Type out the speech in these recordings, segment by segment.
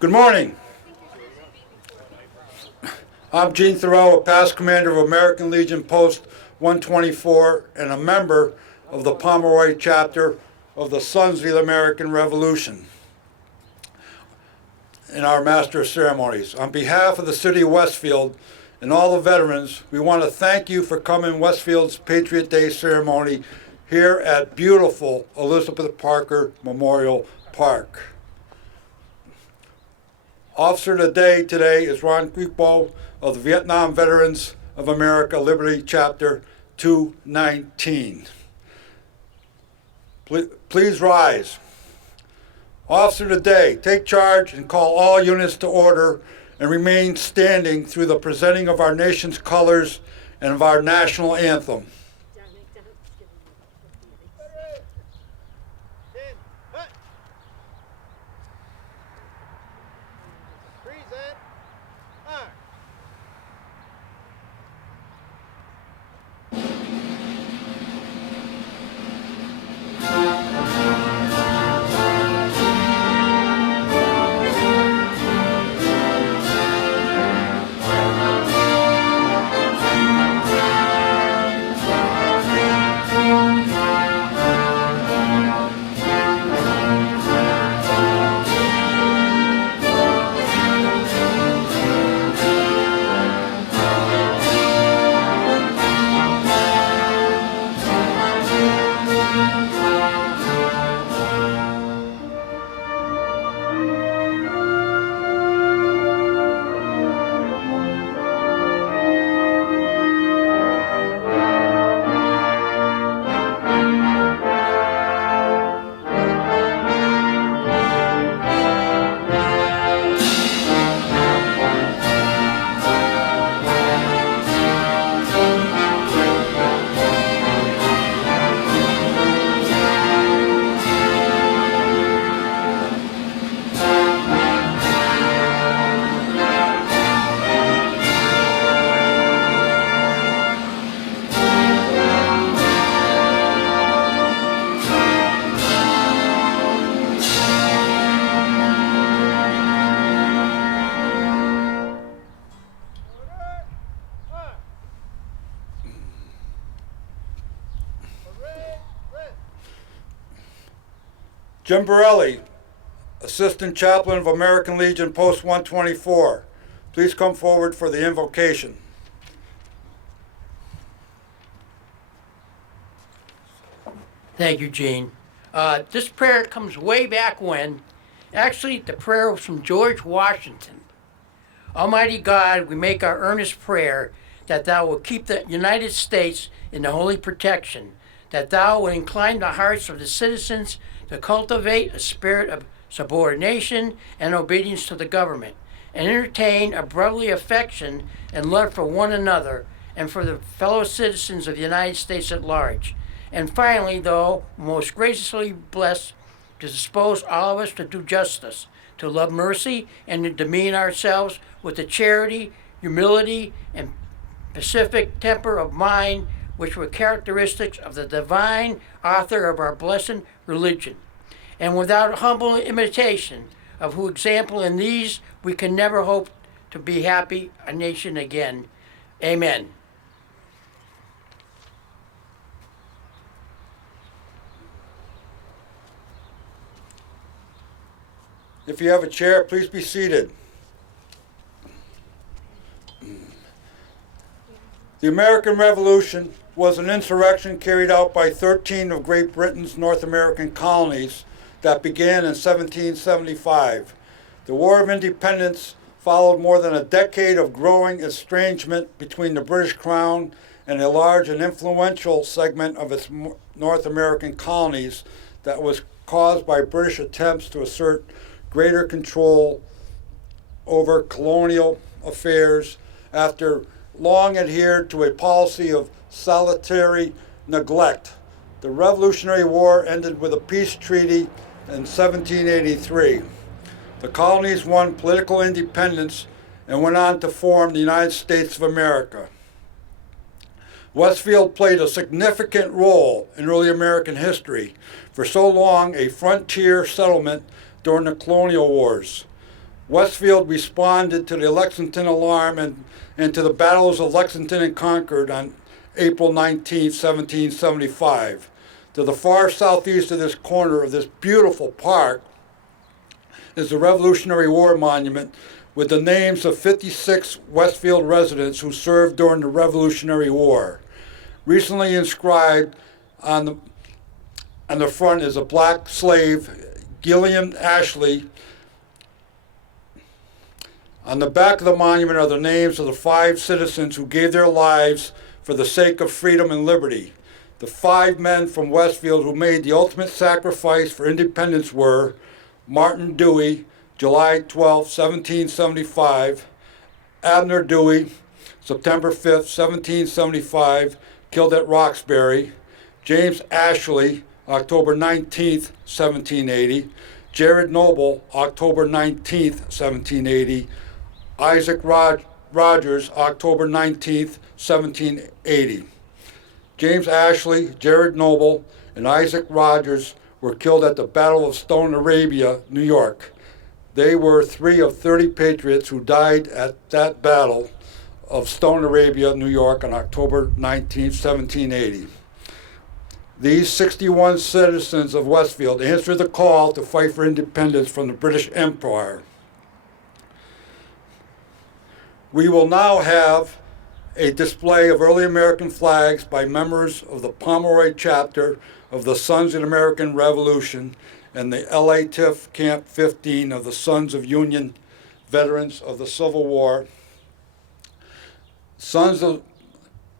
Good morning. I'm Gene Thoreau, a past commander of American Legion Post 124 and a member of the Pomeroy chapter of the Sons of the American Revolution in our Master of Ceremonies. On behalf of the city of Westfield and all the veterans, we want to thank you for coming to Westfield's Patriots Day Ceremony here at beautiful Elizabeth Parker Memorial Park. Officer of the Day today is Ron Guipo of the Vietnam Veterans of America Liberty Chapter 219. Please rise. Officer of the Day, take charge and call all units to order and remain standing through the presenting of our nation's colors and of our national anthem. Jim Borelli, Assistant Chaplain of American Legion Post 124. Please come forward for the invocation. Thank you, Gene. This prayer comes way back when. Actually, the prayer was from George Washington. Almighty God, we make our earnest prayer that thou wilt keep the United States in the holy protection, that thou wilt incline the hearts of the citizens to cultivate a spirit of subordination and obedience to the government, and entertain a brotherly affection and love for one another and for the fellow citizens of the United States at large. And finally, though most graciously blessed, to dispose all of us to do justice, to love mercy, and to demean ourselves with the charity, humility, and pacific temper of mind which were characteristics of the divine author of our blessed religion. And without humble imitation of whose example in these we can never hope to be happy a nation again. Amen. If you have a chair, please be seated. The American Revolution was an insurrection carried out by 13 of Great Britain's North American colonies that began in 1775. The War of Independence followed more than a decade of growing estrangement between the British Crown and a large and influential segment of its North American colonies that was caused by British attempts to assert greater control over colonial affairs after long adhered to a policy of salutary neglect. The Revolutionary War ended with a peace treaty in 1783. The colonies won political independence and went on to form the United States of America. Westfield played a significant role in early American history, for so long a frontier settlement during the colonial wars. Westfield responded to the Lexington alarm and to the battles of Lexington and Concord on April 19, 1775. To the far southeast of this corner of this beautiful park is the Revolutionary War Monument with the names of 56 Westfield residents who served during the Revolutionary War. Recently inscribed on the front is a black slave, Gilliam Ashley. On the back of the monument are the names of the 5 citizens who gave their lives for the sake of freedom and liberty. The 5 men from Westfield who made the ultimate sacrifice for independence were Martin Dewey, July 12, 1775, Abner Dewey, September 5, 1775, killed at Roxbury, James Ashley, October 19, 1780, Jared Noble, October 19, 1780, Isaac Rogers, October 19, 1780. James Ashley, Jared Noble, and Isaac Rogers were killed at the Battle of Stone Arabia, New York. They were 3 of 30 patriots who died at that battle of Stone Arabia, New York on October 19, 1780. These 61 citizens of Westfield answered the call to fight for independence from the British Empire. We will now have a display of early American flags by members of the Pomeroy chapter of the Sons of the American Revolution and the LATIF Camp 15 of the Sons of Union Veterans of the Civil War. Sons of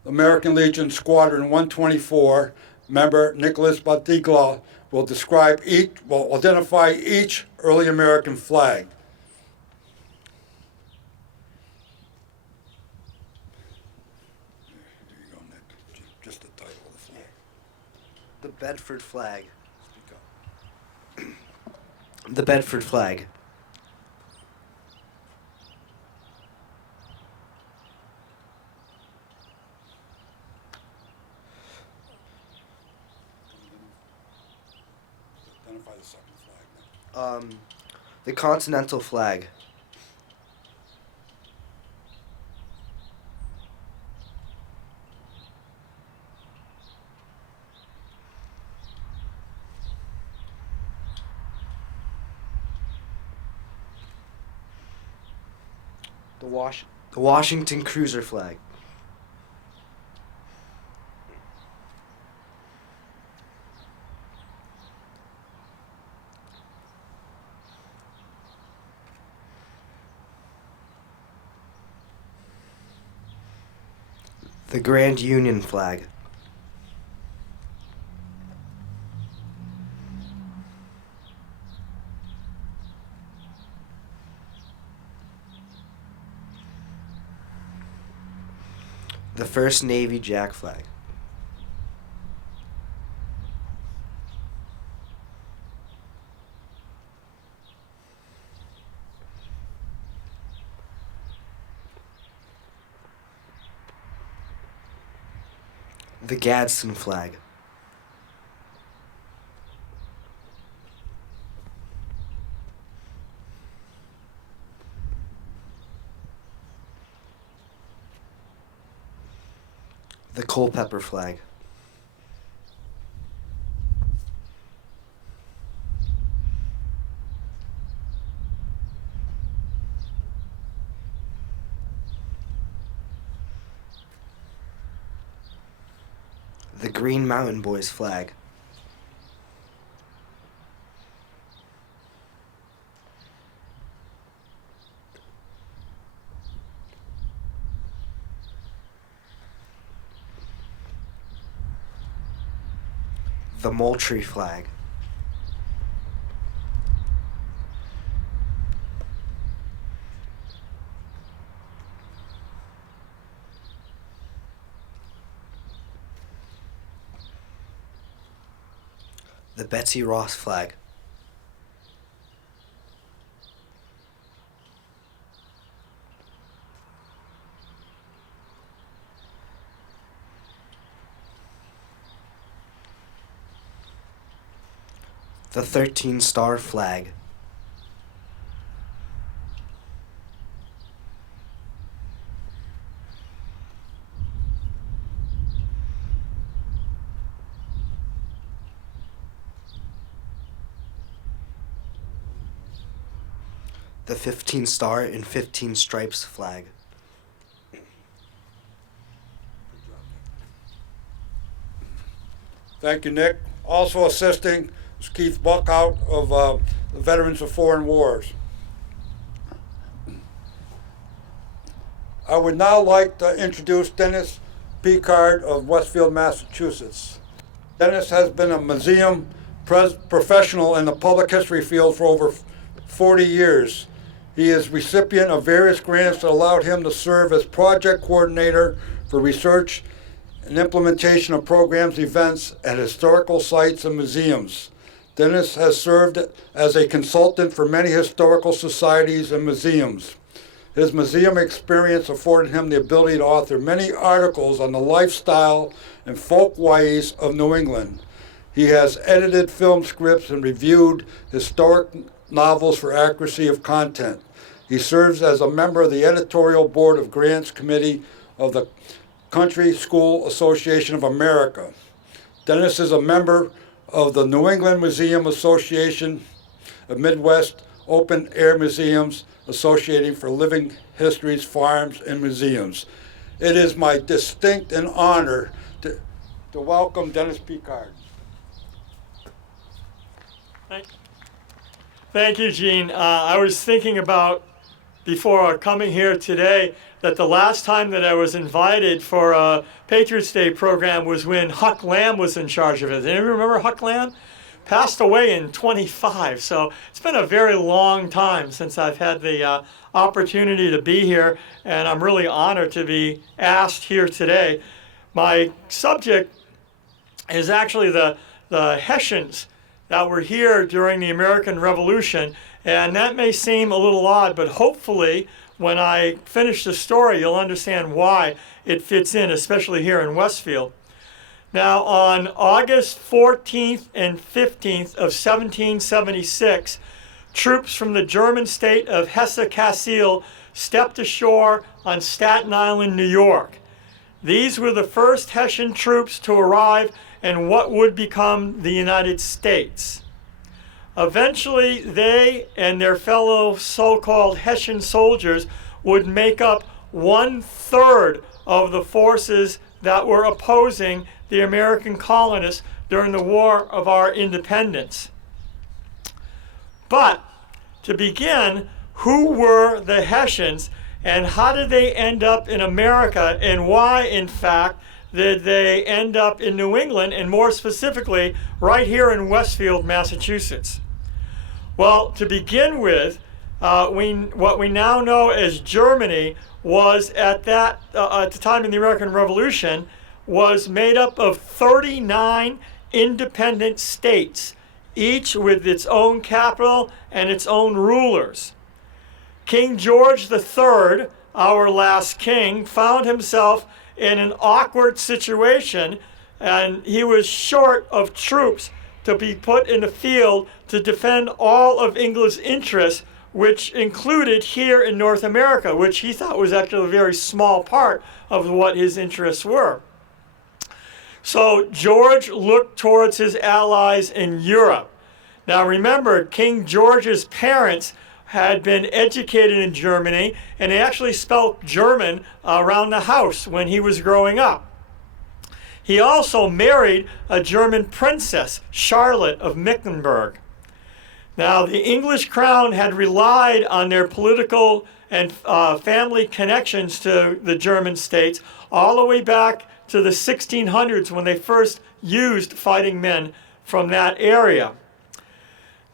American Legion Squadron 124, member Nicholas Batigla will identify each early American flag. Just the title of the flag. The Bedford flag. The Bedford flag. Identify the second flag. The Continental flag. The Washington Cruiser flag. The Grand Union flag. The First Navy Jack flag. The Gadsden flag. The Culpeper flag. The Green Mountain Boys flag. The Moultrie flag. The Betsy Ross flag. The 13-star flag. The 15 Star and 15 Stripes flag. Thank you, Nick. Also assisting is Keith Buckout of the Veterans of Foreign Wars. I would now like to introduce Dennis Picard of Westfield, Massachusetts. Dennis has been a museum professional in the public history field for over 40 years. He is recipient of various grants that allowed him to serve as project coordinator for research and implementation of programs, events at historical sites and museums. Dennis has served as a consultant for many historical societies and museums. His museum experience afforded him the ability to author many articles on the lifestyle and folk ways of New England. He has edited film scripts and reviewed historic novels for accuracy of content. He serves as a member of the editorial board of grants committee of the Country School Association of America. Dennis is a member of the New England Museum Association of Midwest Open Air Museums Associating for Living Histories, Farms, and Museums. It is my distinct and honor to welcome Dennis Picard. Thank you, Gene. I was thinking about, before coming here today, that the last time that I was invited for a Patriots Day program was when Huck Lamb was in charge of it. Anybody remember Huck Lamb? Passed away in 25, so it's been a very long time since I've had the opportunity to be here, and I'm really honored to be asked here today. My subject is actually the Hessians that were here during the American Revolution, and that may seem a little odd, but hopefully when I finish the story, you'll understand why it fits in, especially here in Westfield. Now, on August 14th and 15th of 1776, troops from the German state of Hesse-Cassel stepped ashore on Staten Island, New York. These were the first Hessian troops to arrive in what would become the United States. Eventually, they and their fellow so-called Hessian soldiers would make up 1/3 of the forces that were opposing the American colonists during the War of our Independence. But to begin, who were the Hessians and how did they end up in America, and why, in fact, did they end up in New England, and more specifically, right here in Westfield, Massachusetts? Well, to begin with, what we now know as Germany was at the time in the American Revolution was made up of 39 independent states, each with its own capital and its own rulers. King George III, our last king, found himself in an awkward situation, and he was short of troops to be put in the field to defend all of England's interests, which included here in North America, which he thought was actually a very small part of what his interests were. So George looked towards his allies in Europe. Now remember, King George's parents had been educated in Germany, and they actually spoke German around the house when he was growing up. He also married a German princess, Charlotte of Mecklenburg. Now, the English crown had relied on their political and family connections to the German states all the way back to the 1600s when they first used fighting men from that area.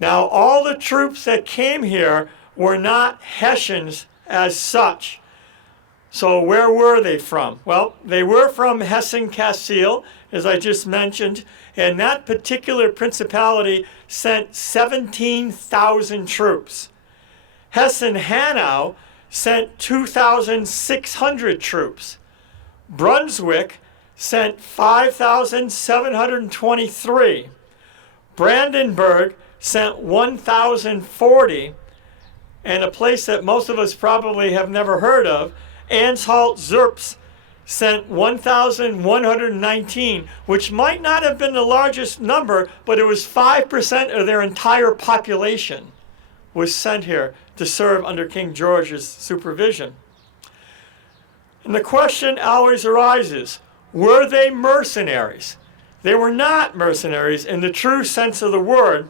Now, all the troops that came here were not Hessians as such. So where were they from? Well, they were from Hessen-Cassel, as I just mentioned, and that particular principality sent 17,000 troops. Hessen-Hanau sent 2,600 troops. Brunswick sent 5,723. Brandenburg sent 1,040. And a place that most of us probably have never heard of, Anhalt-Zerbst, sent 1,119, which might not have been the largest number, but it was 5% of their entire population was sent here to serve under King George's supervision. And the question always arises, were they mercenaries? They were not mercenaries in the true sense of the word.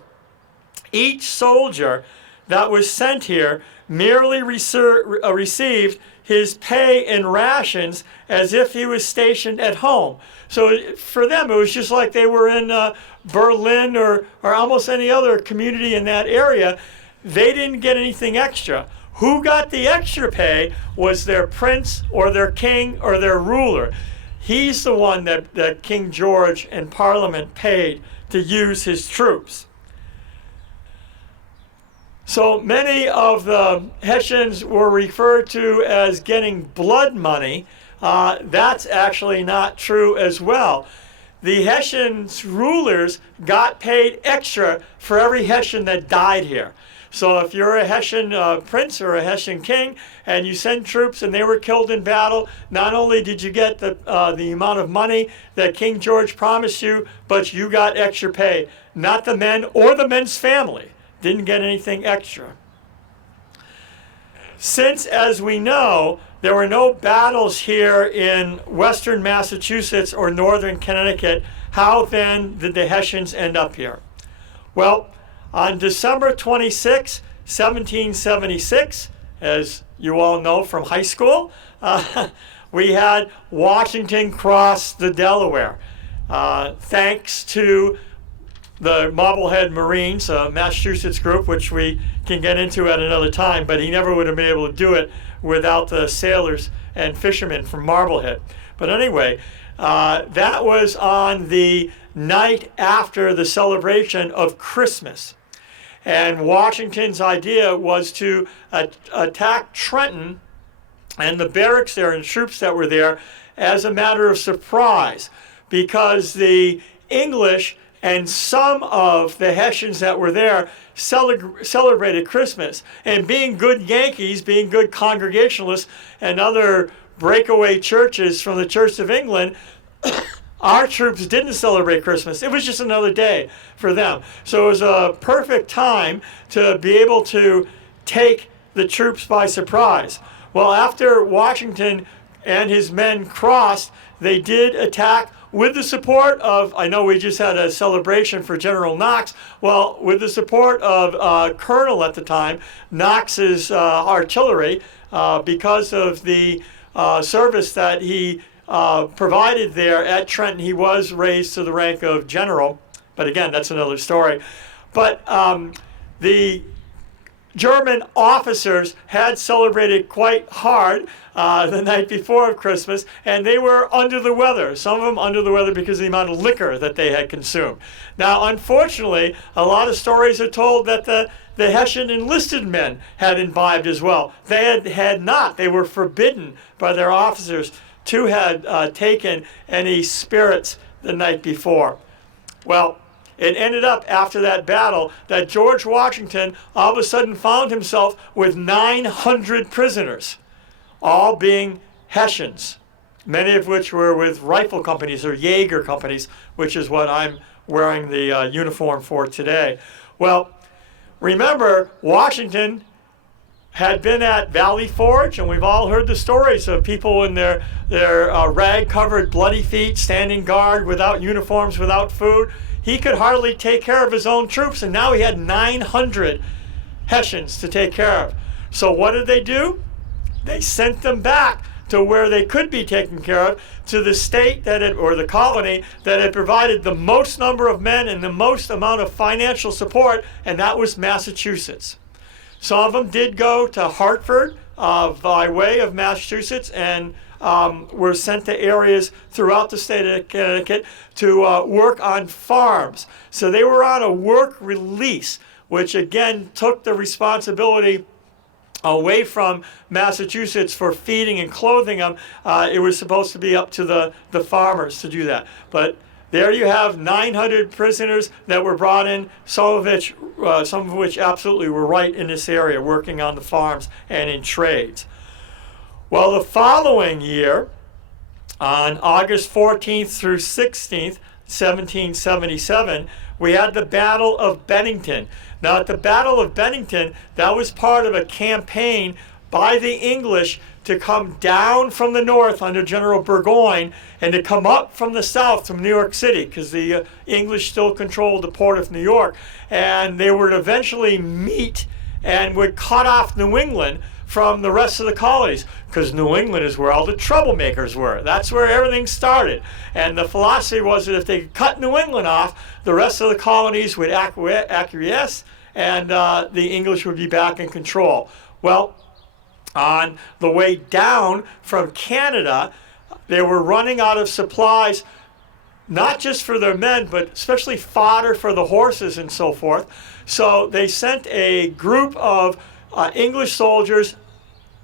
Each soldier that was sent here merely received his pay in rations as if he was stationed at home. So for them, it was just like they were in Berlin or almost any other community in that area. They didn't get anything extra. Who got the extra pay was their prince or their king or their ruler. He's the one that King George and Parliament paid to use his troops. So many of the Hessians were referred to as getting blood money. That's actually not true as well. The Hessians' rulers got paid extra for every Hessian that died here. So if you're a Hessian prince or a Hessian king and you send troops and they were killed in battle, not only did you get the amount of money that King George promised you, but you got extra pay. Not the men or the men's family didn't get anything extra. Since, as we know, there were no battles here in western Massachusetts or northern Connecticut, how then did the Hessians end up here? Well, on December 26, 1776, as you all know from high school, we had Washington cross the Delaware. Thanks to the Marblehead Marines, a Massachusetts group, which we can get into at another time, but he never would have been able to do it without the sailors and fishermen from Marblehead. But anyway, that was on the night after the celebration of Christmas. And Washington's idea was to attack Trenton and the barracks there and troops that were there as a matter of surprise, because the English and some of the Hessians that were there celebrated Christmas. And being good Yankees, being good Congregationalists, and other breakaway churches from the Church of England, our troops didn't celebrate Christmas. It was just another day for them. So it was a perfect time to be able to take the troops by surprise. Well, after Washington and his men crossed, they did attack with the support of, I know we just had a celebration for General Knox, well, with the support of Colonel at the time, Knox's artillery, because of the service that he provided there at Trenton. He was raised to the rank of general, but again, that's another story. But the German officers had celebrated quite hard the night before of Christmas, and they were under the weather. Some of them under the weather because of the amount of liquor that they had consumed. Now, unfortunately, a lot of stories are told that the Hessian enlisted men had imbibed as well. They had not. They were forbidden by their officers to have taken any spirits the night before. Well, it ended up after that battle that George Washington all of a sudden found himself with 900 prisoners, all being Hessians, many of which were with rifle companies or Jaeger companies, which is what I'm wearing the uniform for today. Well, remember, Washington had been at Valley Forge, and we've all heard the stories of people in their rag-covered bloody feet standing guard without uniforms, without food. He could hardly take care of his own troops, and now he had 900 Hessians to take care of. So what did they do? They sent them back to where they could be taken care of, to the state or the colony that had provided the most number of men and the most amount of financial support, and that was Massachusetts. Some of them did go to Hartford by way of Massachusetts and were sent to areas throughout the state of Connecticut to work on farms. So they were on a work release, which again took the responsibility away from Massachusetts for feeding and clothing them. It was supposed to be up to the farmers to do that. But there you have 900 prisoners that were brought in, some of which absolutely were right in this area, working on the farms and in trades. Well, the following year, on August 14th through 16th, 1777, we had the Battle of Bennington. Now, at the Battle of Bennington, that was part of a campaign by the English to come down from the north under General Burgoyne and to come up from the south from New York City, because the English still controlled the port of New York. And they would eventually meet and would cut off New England from the rest of the colonies, because New England is where all the troublemakers were. That's where everything started. And the philosophy was that if they could cut New England off, the rest of the colonies would acquiesce, and the English would be back in control. Well, on the way down from Canada, they were running out of supplies, not just for their men, but especially fodder for the horses and so forth. So they sent a group of English soldiers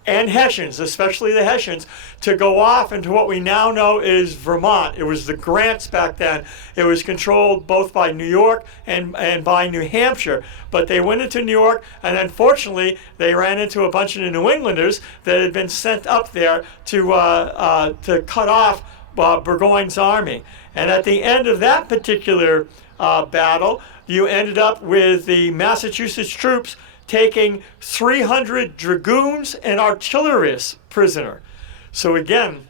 and Hessians, especially the Hessians, to go off into what we now know is Vermont. It was the Grants back then. It was controlled both by New York and by New Hampshire. But they went into New York, and unfortunately, they ran into a bunch of New Englanders that had been sent up there to cut off Burgoyne's army. And at the end of that particular battle, you ended up with the Massachusetts troops taking 300 dragoons and artillerists prisoner. So again,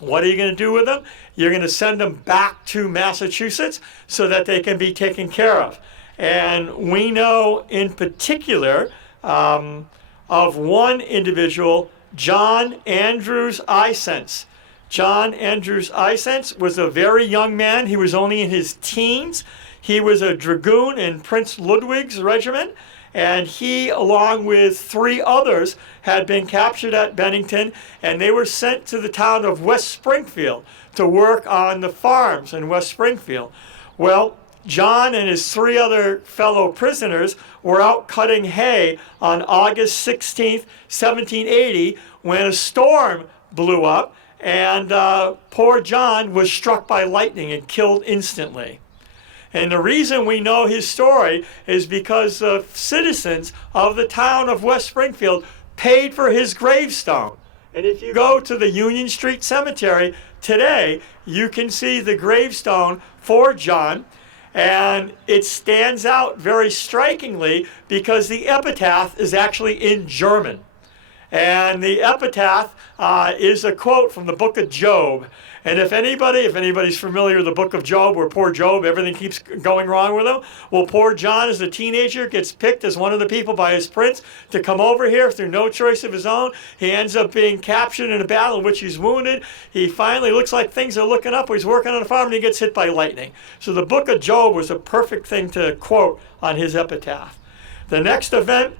what are you going to do with them? You're going to send them back to Massachusetts so that they can be taken care of. And we know in particular of one individual, John Andrews Eysense. John Andrews Eysense was a very young man. He was only in his teens. He was a dragoon in Prince Ludwig's regiment. And he, along with 3 others, had been captured at Bennington, and they were sent to the town of West Springfield to work on the farms in West Springfield. Well, John and his 3 other fellow prisoners were out cutting hay on August 16th, 1780, when a storm blew up, and poor John was struck by lightning and killed instantly. And the reason we know his story is because the citizens of the town of West Springfield paid for his gravestone. And if you go to the Union Street Cemetery today, you can see the gravestone for John. And it stands out very strikingly because the epitaph is actually in German. And the epitaph is a quote from the book of Job. And if anybody's familiar with the book of Job, where poor Job, everything keeps going wrong with him, well, poor John, as a teenager, gets picked as one of the people by his prince to come over here through no choice of his own. He ends up being captured in a battle in which he's wounded. He finally looks like things are looking up. He's working on a farm, and he gets hit by lightning. So the book of Job was a perfect thing to quote on his epitaph. The next event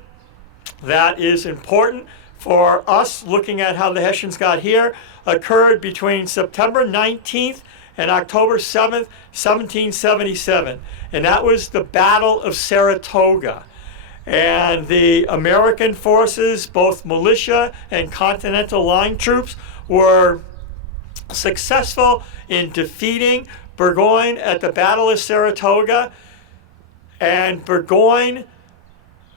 that is important for us, looking at how the Hessians got here, occurred between September 19th and October 7th, 1777. And that was the Battle of Saratoga. And the American forces, both militia and Continental Line troops, were successful in defeating Burgoyne at the Battle of Saratoga. And Burgoyne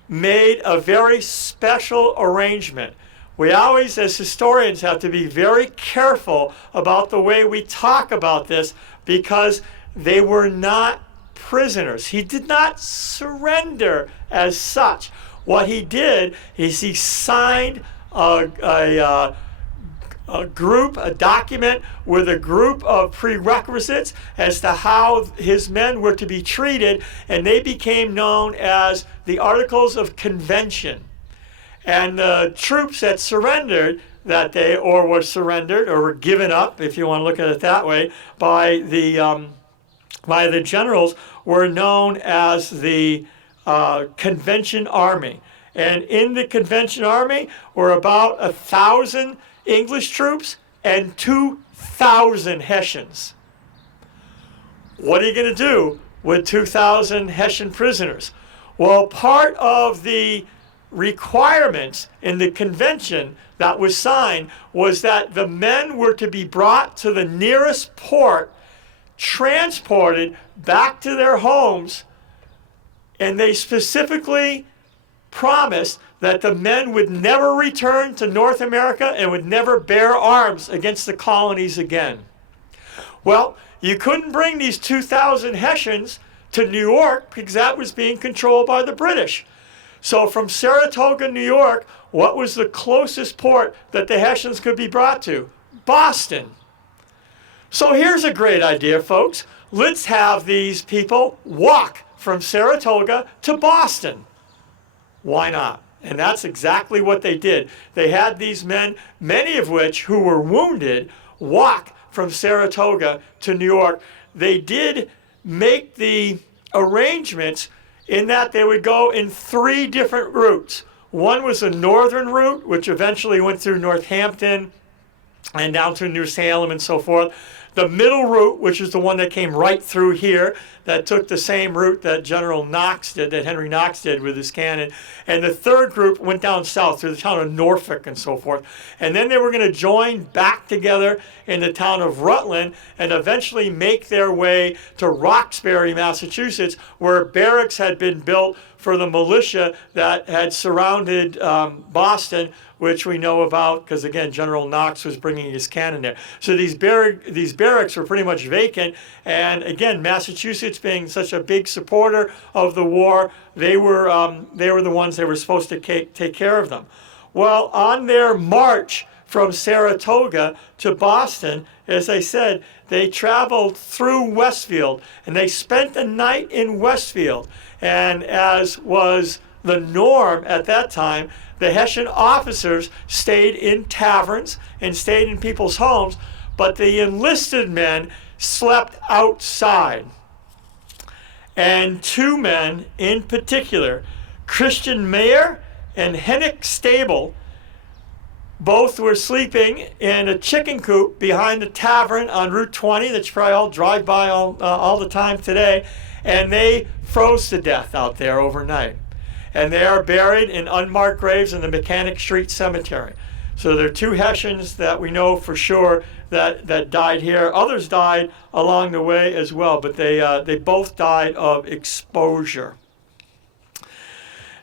made a very special arrangement. We always, as historians, have to be very careful about the way we talk about this, because they were not prisoners. He did not surrender as such. What he did is he signed a document with a group of prerequisites as to how his men were to be treated, and they became known as the Articles of Convention. And the troops that surrendered that day, or were surrendered, or were given up, if you want to look at it that way, by the generals, were known as the Convention Army. And in the Convention Army were about 1,000 English troops and 2,000 Hessians. What are you going to do with 2,000 Hessian prisoners? Well, part of the requirements in the convention that was signed was that the men were to be brought to the nearest port, transported back to their homes, and they specifically promised that the men would never return to North America and would never bear arms against the colonies again. Well, you couldn't bring these 2,000 Hessians to New York because that was being controlled by the British. So from Saratoga, New York, what was the closest port that the Hessians could be brought to? Boston. So here's a great idea, folks. Let's have these people walk from Saratoga to Boston. Why not? And that's exactly what they did. They had these men, many of which who were wounded, walk from Saratoga to New York. They did make the arrangements in that they would go in 3 different routes. One was a northern route, which eventually went through Northampton and down through New Salem and so forth. The middle route, which is the one that came right through here, that took the same route that General Knox did, that Henry Knox did with his cannon. And the third group went down south through the town of Norfolk and so forth. And then they were going to join back together in the town of Rutland and eventually make their way to Roxbury, Massachusetts, where barracks had been built for the militia that had surrounded Boston, which we know about because, again, General Knox was bringing his cannon there. So these barracks were pretty much vacant. And, again, Massachusetts being such a big supporter of the war, they were the ones that were supposed to take care of them. Well, on their march from Saratoga to Boston, as I said, they traveled through Westfield, and they spent the night in Westfield. And as was the norm at that time, the Hessian officers stayed in taverns and stayed in people's homes, but the enlisted men slept outside. And 2 men in particular, Christian Mayer and Hennick Stable, both were sleeping in a chicken coop behind the tavern on Route 20 that you probably all drive by all the time today, and they froze to death out there overnight. And they are buried in unmarked graves in the Mechanic Street Cemetery. So there are 2 Hessians that we know for sure that died here. Others died along the way as well, but they both died of exposure.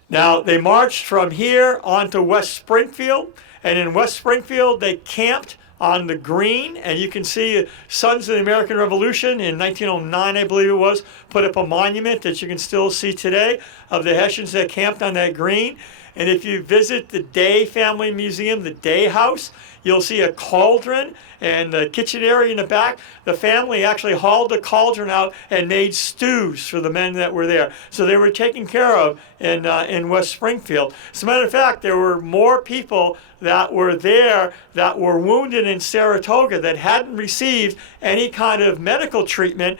Now, they marched from here on to West Springfield, and in West Springfield, they camped on the green, and you can see Sons of the American Revolution in 1909, I believe it was, put up a monument that you can still see today of the Hessians that camped on that green. And if you visit the Day Family Museum, the Day House, you'll see a cauldron and the kitchen area in the back. The family actually hauled the cauldron out and made stews for the men that were there. So they were taken care of in West Springfield. As a matter of fact, there were more people that were there that were wounded in Saratoga that hadn't received any kind of medical treatment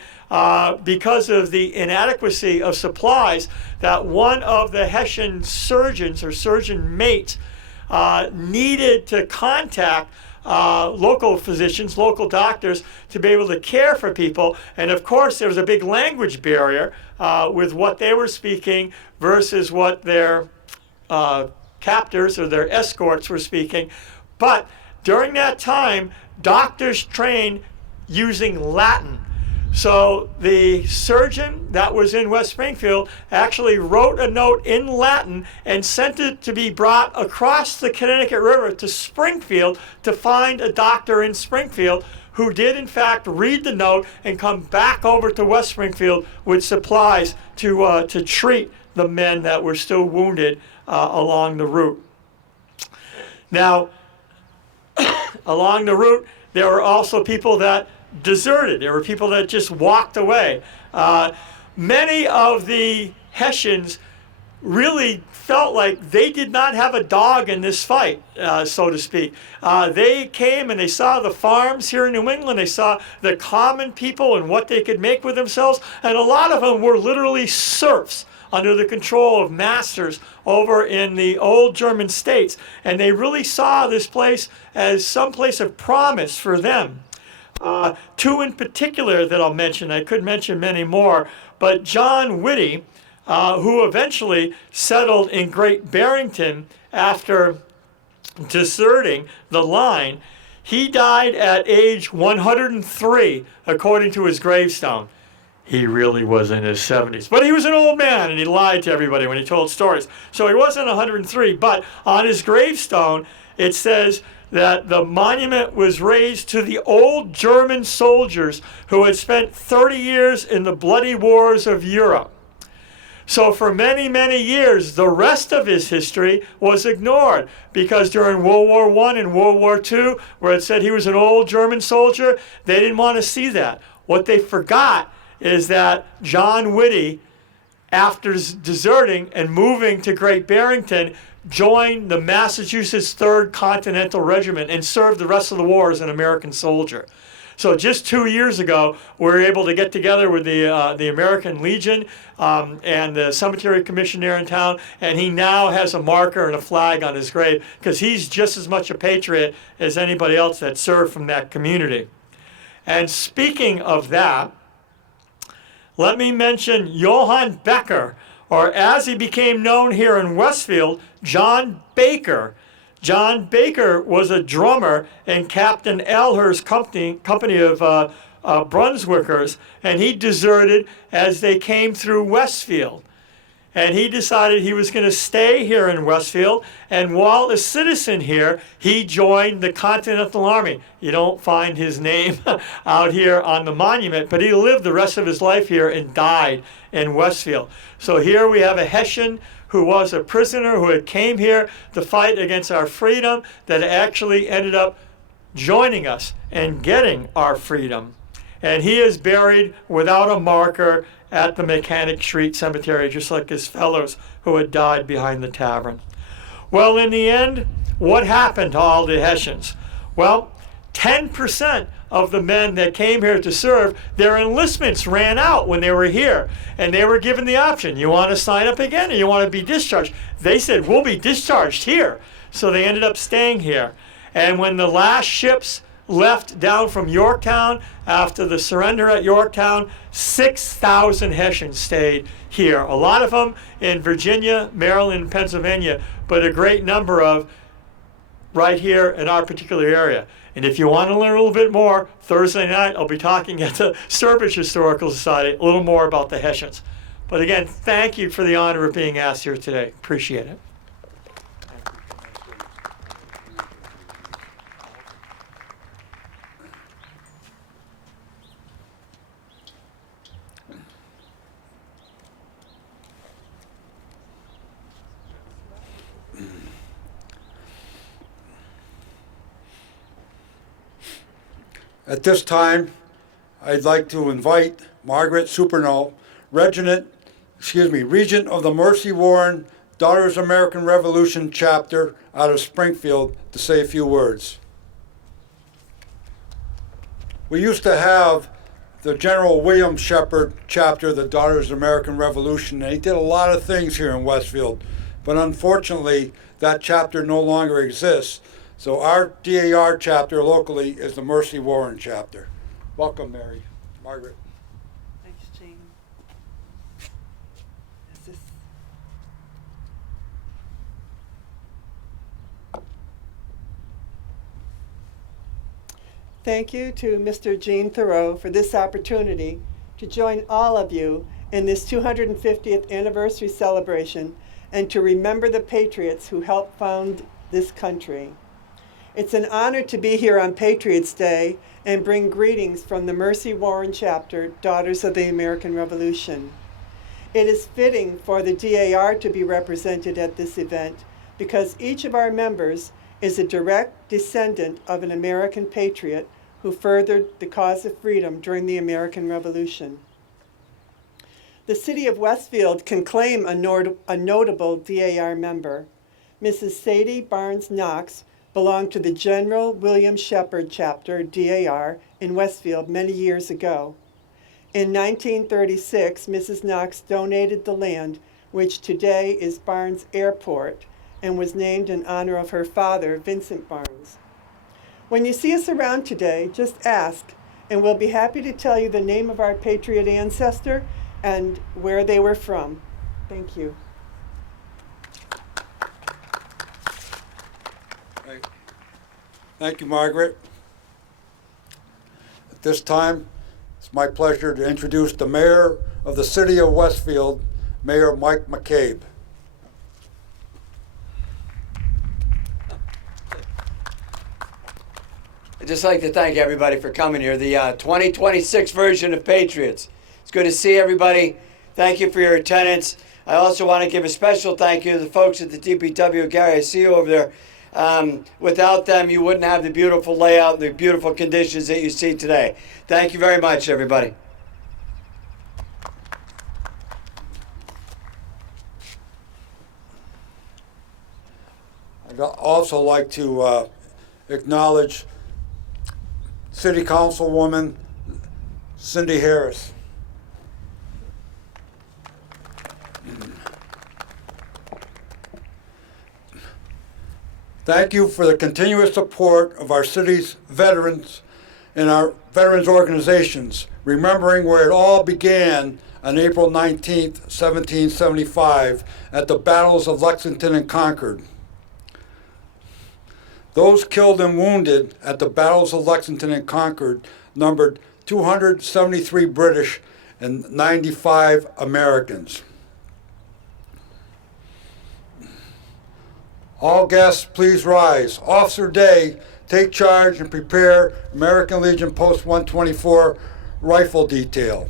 because of the inadequacy of supplies, that one of the Hessian surgeons or surgeon mates needed to contact local physicians, local doctors, to be able to care for people. And of course, there was a big language barrier with what they were speaking versus what their captors or their escorts were speaking. But during that time, doctors trained using Latin. So the surgeon that was in West Springfield actually wrote a note in Latin and sent it to be brought across the Connecticut River to Springfield to find a doctor in Springfield who did in fact read the note and come back over to West Springfield with supplies to treat the men that were still wounded along the route. Now, along the route, there were also people that deserted. There were people that just walked away. Many of the Hessians really felt like they did not have a dog in this fight, so to speak. They came and they saw the farms here in New England. They saw the common people and what they could make with themselves. And a lot of them were literally serfs under the control of masters over in the old German states. And they really saw this place as some place of promise for them. 2 in particular that I'll mention, I could mention many more, but John Whitty, who eventually settled in Great Barrington after deserting the line, he died at age 103, according to his gravestone. he really was in his 70s. But he was an old man, and he lied to everybody when he told stories. So he wasn't 103, but on his gravestone, it says that the monument was raised to the old German soldiers who had spent 30 years in the bloody wars of Europe. So for many, many years, the rest of his history was ignored, because during World War I and World War II, where it said he was an old German soldier, they didn't want to see that. What they forgot is that John Whitty, after deserting and moving to Great Barrington, joined the Massachusetts 3rd Continental Regiment and served the rest of the war as an American soldier. So just 2 years ago, we were able to get together with the American Legion and the Cemetery Commission there in town, and he now has a marker and a flag on his grave, because he's just as much a patriot as anybody else that served from that community. And speaking of that, let me mention Johann Becker, or as he became known here in Westfield, John Baker. John Baker was a drummer in Captain Elher's company of Brunswickers, and he deserted as they came through Westfield. And he decided he was going to stay here in Westfield, and while a citizen here, he joined the Continental Army. You don't find his name out here on the monument, but he lived the rest of his life here and died in Westfield. So here we have a Hessian who was a prisoner who had came here to fight against our freedom, that actually ended up joining us and getting our freedom. And he is buried without a marker at the Mechanic Street Cemetery, just like his fellows who had died behind the tavern. Well, in the end, what happened to all the Hessians? Well, 10% of the men that came here to serve, their enlistments ran out when they were here. And they were given the option, you want to sign up again or you want to be discharged? They said, we'll be discharged here. So they ended up staying here. And when the last ships left down from Yorktown after the surrender at Yorktown, 6,000 Hessians stayed here. A lot of them in Virginia, Maryland, and Pennsylvania, but a great number of right here in our particular area. And if you want to learn a little bit more, Thursday night I'll be talking at the Sturbridge Historical Society a little more about the Hessians. But again, thank you for the honor of being asked here today. Appreciate it. At this time, I'd like to invite Margaret Superno, Regent of the Mercy Warren Daughters of American Revolution chapter out of Springfield, to say a few words. We used to have the General William Shepherd chapter of the Daughters of American Revolution, and he did a lot of things here in Westfield, but unfortunately that chapter no longer exists. So our DAR chapter locally is the Mercy Warren chapter. Welcome, Margaret. Thanks, Gene. Thank you to Mr. Gene Thoreau for this opportunity to join all of you in this 250th anniversary celebration and to remember the patriots who helped found this country. It's an honor to be here on Patriots Day and bring greetings from the Mercy Warren chapter, Daughters of the American Revolution. It is fitting for the DAR to be represented at this event because each of our members is a direct descendant of an American patriot who furthered the cause of freedom during the American Revolution. The city of Westfield can claim a notable DAR member. Mrs. Sadie Barnes Knox belonged to the General William Shepherd chapter, DAR, in Westfield many years ago. In 1936, Mrs. Knox donated the land, which today is Barnes Airport, and was named in honor of her father, Vincent Barnes. When you see us around today, just ask, and we'll be happy to tell you the name of our patriot ancestor and where they were from. Thank you. Thank you, Margaret. At this time, It's my pleasure to introduce the mayor of the city of Westfield, Mayor Mike McCabe. I'd just like to thank everybody for coming here. The 2026 version of Patriots. It's good to see everybody. Thank you for your attendance. I also want to give a special thank you to the folks at the DPW. Gary, I see you over there. Without them, you wouldn't have the beautiful layout and the beautiful conditions that you see today. Thank you very much, everybody. I'd also like to acknowledge City Councilwoman Cindy Harris. Thank you for the continuous support of our city's veterans and our veterans organizations, remembering where it all began on April 19th, 1775, at the battles of Lexington and Concord. Those killed and wounded at the battles of Lexington and Concord numbered 273 British and 95 Americans. All guests, please rise. Officer Day, take charge and prepare American Legion Post 124 rifle detail.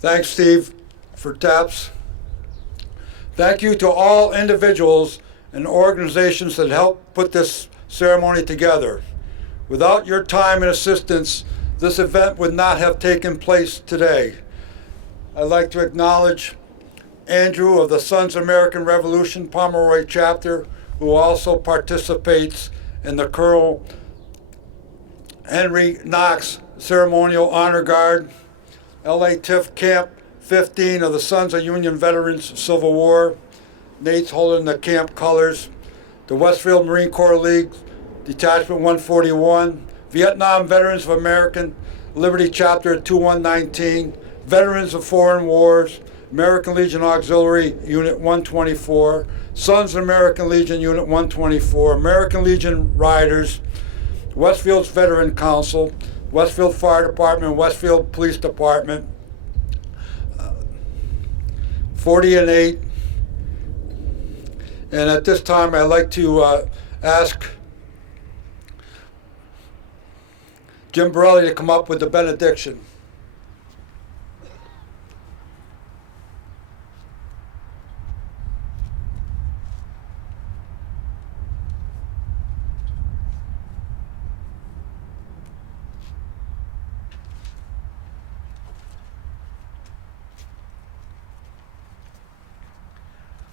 Thanks, Steve, for taps. Thank you to all individuals and organizations that helped put this ceremony together. Without your time and assistance, this event would not have taken place today. I'd like to acknowledge Andrew of the Sons of American Revolution Pomeroy chapter, who also participates in the Colonel Henry Knox Ceremonial Honor Guard, LA TIF Camp 15 of the Sons of Union Veterans Civil War, Nate's holding the camp colors, the Westfield Marine Corps League, Detachment 141, Vietnam Veterans of American Liberty Chapter 2119, Veterans of Foreign Wars, American Legion Auxiliary Unit 124, Sons of American Legion Unit 124, American Legion Riders, Westfield's Veteran Council, Westfield Fire Department, Westfield Police Department, 40 and 8. And at this time, I'd like to ask Jim Borelli to come up with the benediction.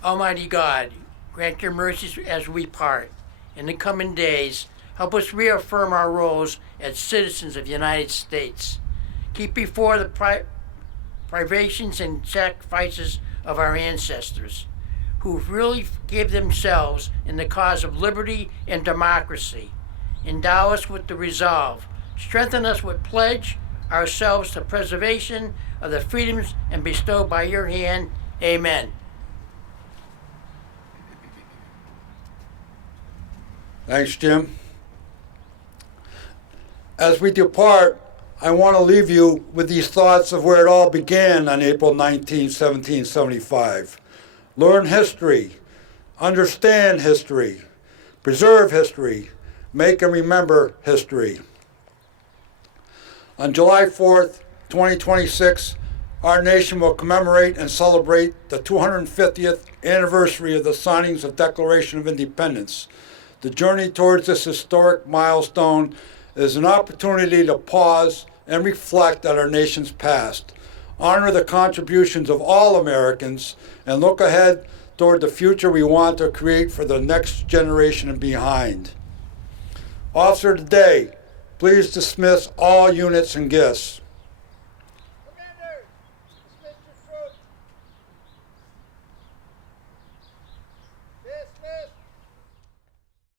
Almighty God, grant your mercies as we part. In the coming days, help us reaffirm our roles as citizens of the United States. Keep before the privations and sacrifices of our ancestors, who really gave themselves in the cause of liberty and democracy. Endow us with the resolve. Strengthen us with pledge ourselves to preservation of the freedoms and bestowed by your hand. Amen. Thanks, Jim. As we depart, I want to leave you with these thoughts of where it all began on April 19, 1775. Learn history, understand history, preserve history, make and remember history. On July 4th, 2026, our nation will commemorate and celebrate the 250th anniversary of the signings of Declaration of Independence. The journey towards this historic milestone is an opportunity to pause and reflect on our nation's past, honor the contributions of all Americans, and look ahead toward the future we want to create for the next generation and behind. Officer today, please dismiss all units and gifts.